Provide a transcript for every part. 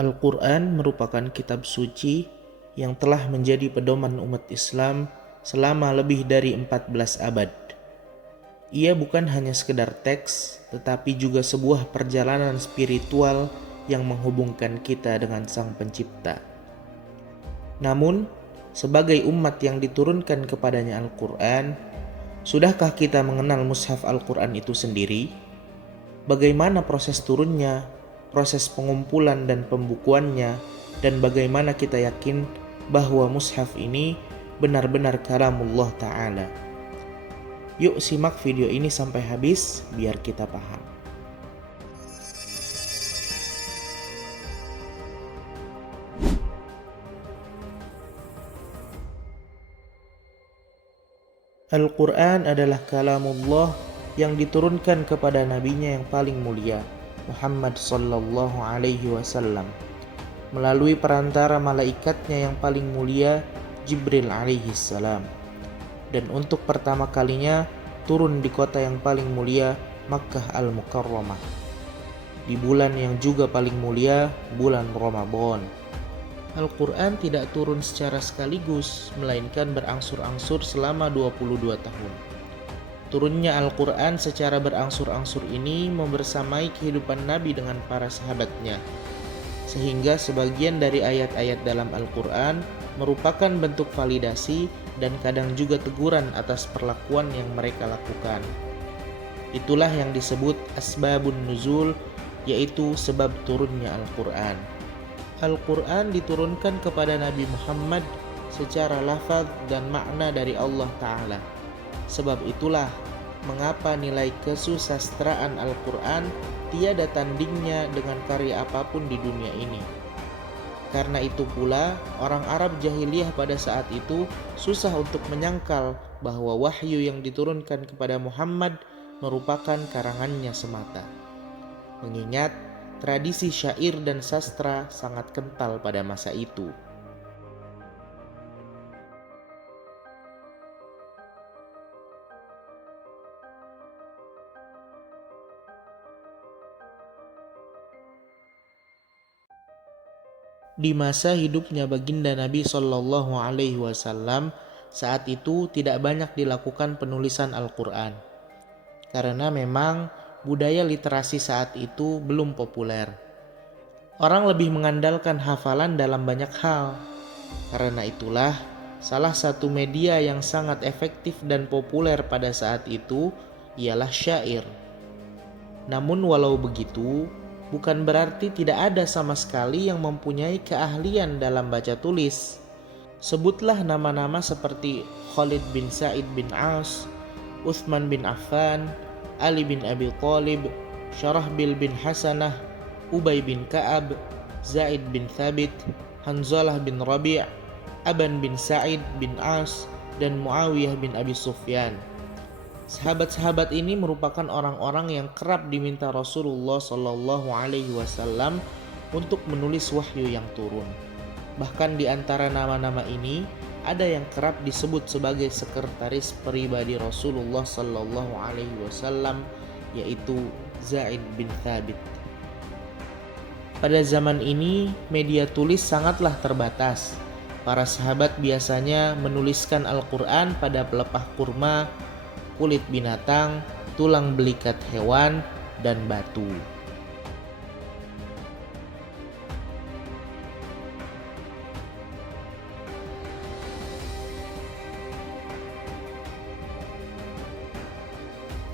Al-Quran merupakan kitab suci yang telah menjadi pedoman umat Islam selama lebih dari 14 abad. Ia bukan hanya sekedar teks, tetapi juga sebuah perjalanan spiritual yang menghubungkan kita dengan Sang Pencipta. Namun, sebagai umat yang diturunkan kepadanya Al-Quran, sudahkah kita mengenal mushaf Al-Quran itu sendiri? Bagaimana proses turunnya, proses pengumpulan dan pembukuannya, dan bagaimana kita yakin bahwa mushaf ini benar-benar kalamullah Ta'ala? Yuk simak video ini sampai habis biar kita paham. Al-Quran adalah kalamullah yang diturunkan kepada nabinya yang paling mulia, Muhammad sallallahu alaihi wasallam, melalui perantara malaikatnya yang paling mulia, Jibril alaihi salam. Dan untuk pertama kalinya turun di kota yang paling mulia, Makkah Al-Mukarramah, di bulan yang juga paling mulia, bulan Ramadan. Al-Quran tidak turun secara sekaligus, melainkan berangsur-angsur selama 22 tahun. Turunnya Al-Quran secara berangsur-angsur ini membersamai kehidupan Nabi dengan para sahabatnya, sehingga sebagian dari ayat-ayat dalam Al-Quran merupakan bentuk validasi dan kadang juga teguran atas perlakuan yang mereka lakukan. Itulah yang disebut asbabun nuzul, yaitu sebab turunnya Al-Quran. Al-Quran diturunkan kepada Nabi Muhammad secara lafaz dan makna dari Allah Ta'ala. Sebab itulah mengapa nilai kesusastraan Al-Quran tiada tandingnya dengan karya apapun di dunia ini. Karena itu pula orang Arab jahiliyah pada saat itu susah untuk menyangkal bahwa wahyu yang diturunkan kepada Muhammad merupakan karangannya semata. Mengingat tradisi syair dan sastra sangat kental pada masa itu. Di masa hidupnya baginda Nabi Shallallahu Alaihi Wasallam, saat itu tidak banyak dilakukan penulisan Al-Quran, karena memang budaya literasi saat itu belum populer. Orang lebih mengandalkan hafalan dalam banyak hal. Karena itulah, salah satu media yang sangat efektif dan populer pada saat itu ialah syair. Namun walau begitu, bukan berarti tidak ada sama sekali yang mempunyai keahlian dalam baca tulis. Sebutlah nama-nama seperti Khalid bin Sa'id bin As, Utsman bin Affan, Ali bin Abi Thalib, Syarahbil bin Hasanah, Ubay bin Ka'ab, Zaid bin Thabit, Hanzalah bin Rabi', Aban bin Sa'id bin As, dan Muawiyah bin Abi Sufyan. Sahabat-sahabat ini merupakan orang-orang yang kerap diminta Rasulullah Shallallahu Alaihi Wasallam untuk menulis wahyu yang turun. Bahkan di antara nama-nama ini ada yang kerap disebut sebagai sekretaris pribadi Rasulullah Shallallahu Alaihi Wasallam, yaitu Zaid bin Thabit. Pada zaman ini media tulis sangatlah terbatas. Para sahabat biasanya menuliskan Al-Quran pada pelepah kurma, kulit binatang, tulang belikat hewan, dan batu.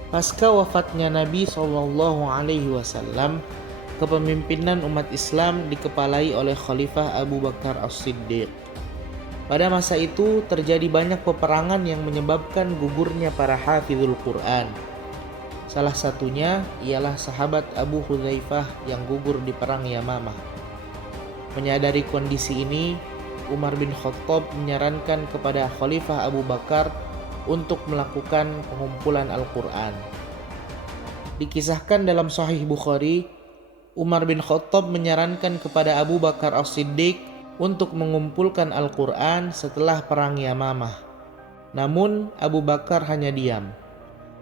Pasca wafatnya Nabi Shallallahu Alaihi Wasallam, kepemimpinan umat Islam dikepalai oleh Khalifah Abu Bakar As-Siddiq. Pada masa itu terjadi banyak peperangan yang menyebabkan gugurnya para hafizul Quran. Salah satunya ialah sahabat Abu Hudzaifah yang gugur di perang Yamamah. Menyadari kondisi ini, Umar bin Khattab menyarankan kepada Khalifah Abu Bakar untuk melakukan pengumpulan Al-Quran. Dikisahkan dalam Sahih Bukhari, Umar bin Khattab menyarankan kepada Abu Bakar As-Siddiq untuk mengumpulkan Al-Quran setelah perang Yamamah. Namun Abu Bakar hanya diam.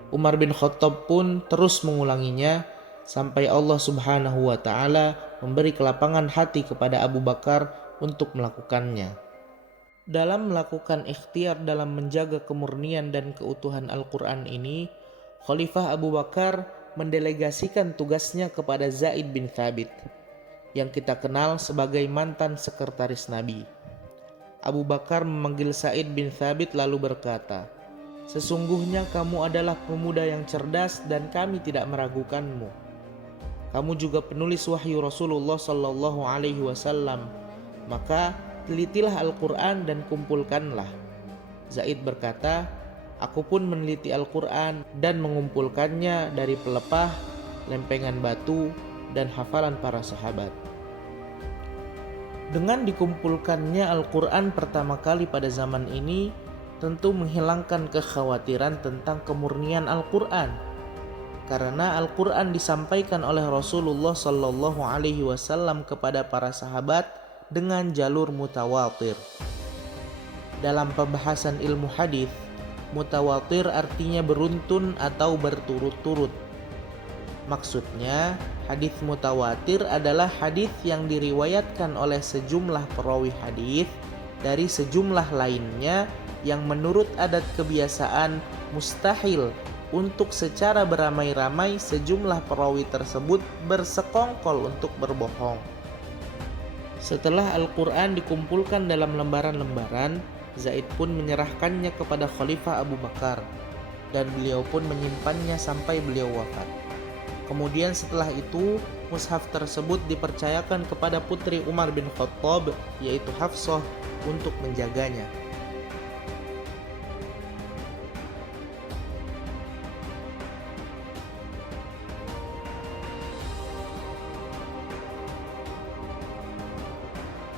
Umar bin Khattab pun terus mengulanginya sampai Allah Subhanahu wa Ta'ala memberi kelapangan hati kepada Abu Bakar untuk melakukannya. Dalam melakukan ikhtiar dalam menjaga kemurnian dan keutuhan Al-Quran ini, Khalifah Abu Bakar mendelegasikan tugasnya kepada Zaid bin Thabit, yang kita kenal sebagai mantan sekretaris Nabi. Abu Bakar memanggil Zaid bin Thabit lalu berkata, "Sesungguhnya kamu adalah pemuda yang cerdas dan kami tidak meragukanmu. Kamu juga penulis wahyu Rasulullah Sallallahu Alaihi Wasallam. Maka telitilah Al-Quran dan kumpulkanlah." Zaid berkata, "Aku pun meneliti Al-Quran dan mengumpulkannya dari pelepah, lempengan batu, dan hafalan para sahabat." Dengan dikumpulkannya Al-Quran pertama kali pada zaman ini, tentu menghilangkan kekhawatiran tentang kemurnian Al-Quran, karena Al-Quran disampaikan oleh Rasulullah Sallallahu Alaihi Wasallam kepada para sahabat dengan jalur mutawatir. Dalam pembahasan ilmu hadis, mutawatir artinya beruntun atau berturut-turut. Maksudnya, hadis mutawatir adalah hadis yang diriwayatkan oleh sejumlah perawi hadis dari sejumlah lainnya yang menurut adat kebiasaan mustahil untuk secara beramai-ramai sejumlah perawi tersebut bersekongkol untuk berbohong. Setelah Al-Quran dikumpulkan dalam lembaran-lembaran, Zaid pun menyerahkannya kepada Khalifah Abu Bakar, dan beliau pun menyimpannya sampai beliau wafat. Kemudian setelah itu, mushaf tersebut dipercayakan kepada putri Umar bin Khattab, yaitu Hafsah, untuk menjaganya.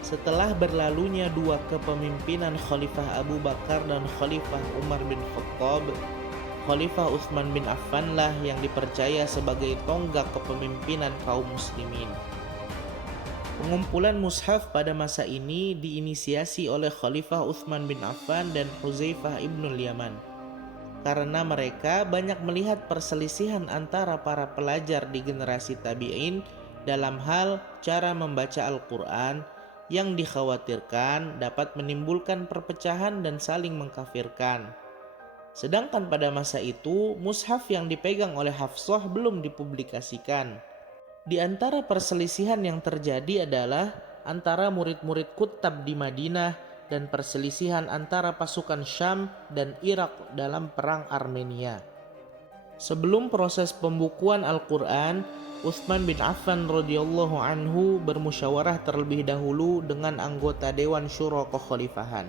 Setelah berlalunya dua kepemimpinan Khalifah Abu Bakar dan Khalifah Umar bin Khattab, Khalifah Utsman bin Affan lah yang dipercaya sebagai tonggak kepemimpinan kaum muslimin. Pengumpulan mushaf pada masa ini diinisiasi oleh Khalifah Utsman bin Affan dan Hudzaifah ibnul Yaman, karena mereka banyak melihat perselisihan antara para pelajar di generasi tabi'in dalam hal cara membaca Al-Quran yang dikhawatirkan dapat menimbulkan perpecahan dan saling mengkafirkan. Sedangkan pada masa itu, mushaf yang dipegang oleh Hafsah belum dipublikasikan. Di antara perselisihan yang terjadi adalah antara murid-murid Kuttab di Madinah dan perselisihan antara pasukan Syam dan Irak dalam perang Armenia. Sebelum proses pembukuan Al-Quran, Utsman bin Affan radhiyallahu anhu bermusyawarah terlebih dahulu dengan anggota Dewan Syura Kekhalifahan,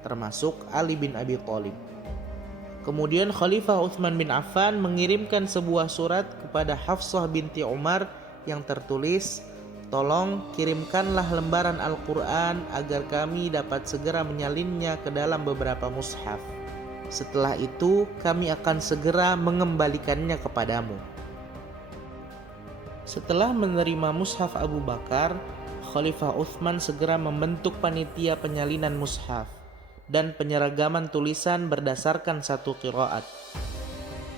termasuk Ali bin Abi Thalib. Kemudian Khalifah Utsman bin Affan mengirimkan sebuah surat kepada Hafsah binti Umar yang tertulis, "Tolong kirimkanlah lembaran Al-Quran agar kami dapat segera menyalinnya ke dalam beberapa mushaf. Setelah itu kami akan segera mengembalikannya kepadamu." Setelah menerima mushaf Abu Bakar, Khalifah Utsman segera membentuk panitia penyalinan mushaf dan penyeragaman tulisan berdasarkan satu qiraat.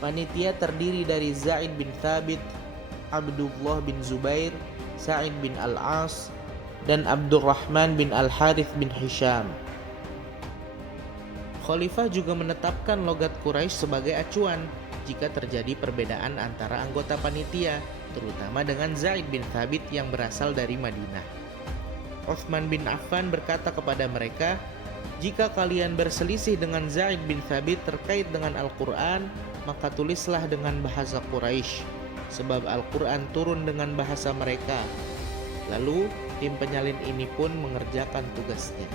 Panitia terdiri dari Zaid bin Thabit, Abdullah bin Zubair, Sa'id bin Al-As, dan Abdurrahman bin Al-Harith bin Hisham. Khalifah juga menetapkan logat Quraisy sebagai acuan jika terjadi perbedaan antara anggota panitia, terutama dengan Zaid bin Thabit yang berasal dari Madinah. Utsman bin Affan berkata kepada mereka, "Jika kalian berselisih dengan Zaid bin Thabit terkait dengan Al-Quran, maka tulislah dengan bahasa Quraisy, sebab Al-Quran turun dengan bahasa mereka." Lalu tim penyalin ini pun mengerjakan tugasnya.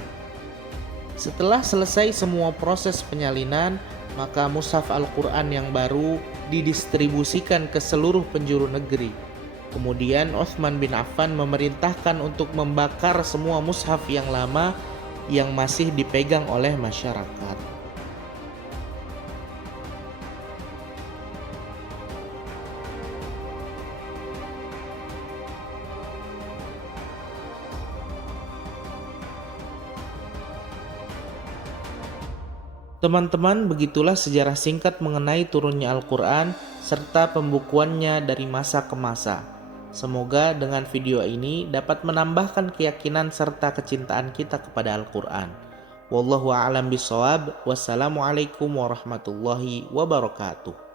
Setelah selesai semua proses penyalinan, maka mushaf Al-Quran yang baru didistribusikan ke seluruh penjuru negeri. Kemudian Utsman bin Affan memerintahkan untuk membakar semua mushaf yang lama yang masih dipegang oleh masyarakat. Teman-teman, begitulah sejarah singkat mengenai turunnya Al-Quran serta pembukuannya dari masa ke masa. Semoga dengan video ini dapat menambahkan keyakinan serta kecintaan kita kepada Al-Quran. Wallahu a'lam bishawab. Wassalamualaikum warahmatullahi wabarakatuh.